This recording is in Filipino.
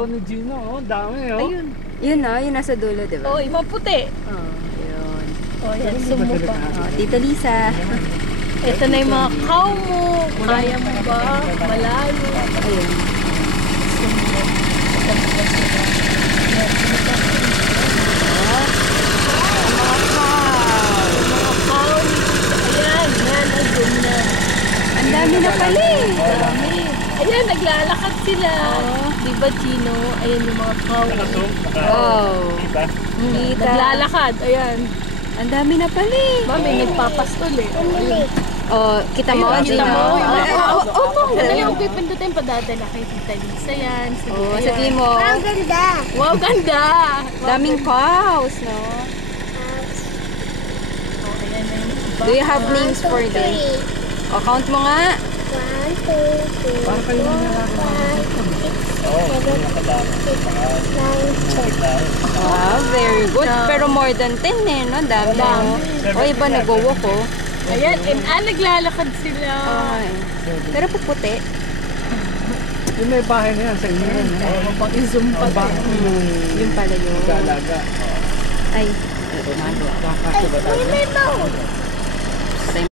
tao ni Gino, oh. Dami, oh. Ayun. Yun na, yun nasa dulo, di ba? Oh, iba puti. Oh, yun. Oh, yan. Sumo pa. Oh, Tita Lisa. Ito na yung mga cow mo. Kaya mo ba? Malayo. Ayun. Sumo. Ang dami na pala eh. Dami. Ayan, naglalakad sila. Di ba, Chino? Ayan yung mga cow. Oh. Kita. Naglalakad. Ayan. Ang dami na pala eh. Mami, nagpapastol eh. Oh, kita mo? Kita mo? Opo. Ano yung pipindutin pa dati na kay Tita Lisa yan. Oh, sabihin mo. Wow, ganda! Wow, ganda! Daming cows, no? Oh, ayan na yung iba. Do you have names for them? O, count mo nga. 1, 2, 3, 4, 5, 6, 7, 8, 9, 10. Wow, very good. Pero more than 10 eh, no? Dami, no? O, iba nag-walk, oh. Ayan, naglalakad sila. Okay. Pero puputi. Yung may bahay na yan sa inyo. Pag-zoom pa. Yung pala yun. Galaga. Ay. Baka sa Ay, may boat!